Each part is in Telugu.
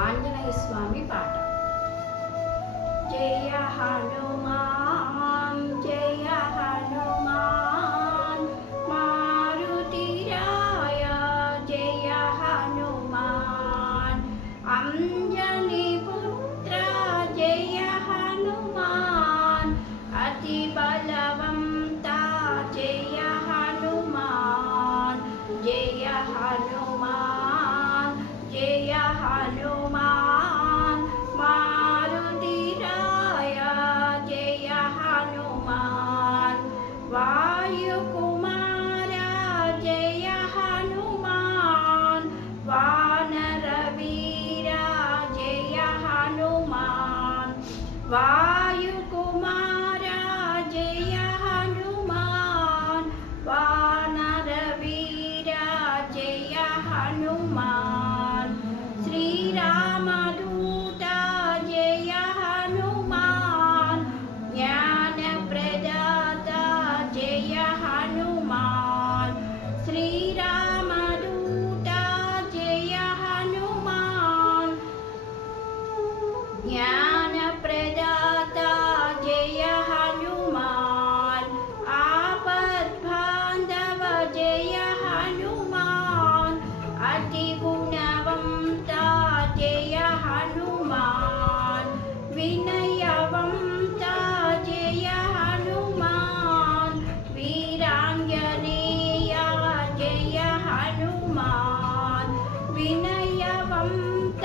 ఆంజనేయ స్వామి పాట. జయ హనుమాన్ జయ హనుమాన్ మారుతిరాయ జయ హనుమాన్ అంజని పుత్ర జయ హనుమాన్ అతి బలవంత జయ హనుమాన్ జయ హనుమాన్ జయ హనుమాన్ మారుతిరాయ జయ హనుమాన్ వాయుకుమార జయ హనుమాన్ వానర వీర జయ హనుమాన్ వాయుకుమార జయ హనుమాన్ వానర వీర జయ హనుమాన్ శ్రీరామదూత జయ హనుమాన్ జ్ఞానప్రదాత జయ హనుమాన్ శ్రీరామదూత జయ హనుమాన్ జ్ఞానప్రదాత జయ హనుమాన్ ఆపద్బాంధవ జయ హనుమాన్ అతి గుణవంత జయ హనుమాన్ వినయవంత జయ హనుమాన్ వీరాంజనేయ జయ హనుమాన్ వినయవంత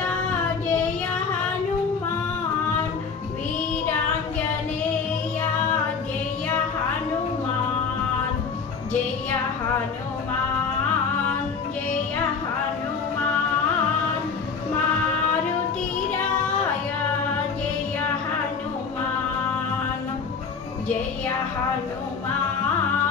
జయ హనుమాన్ వీరాంజనేయ జయ హనుమాన్ జయ హనుమాన్ జయ హనుమాన్ మారుతిరాయ జయ హనుమాన్ జయ హనుమాన్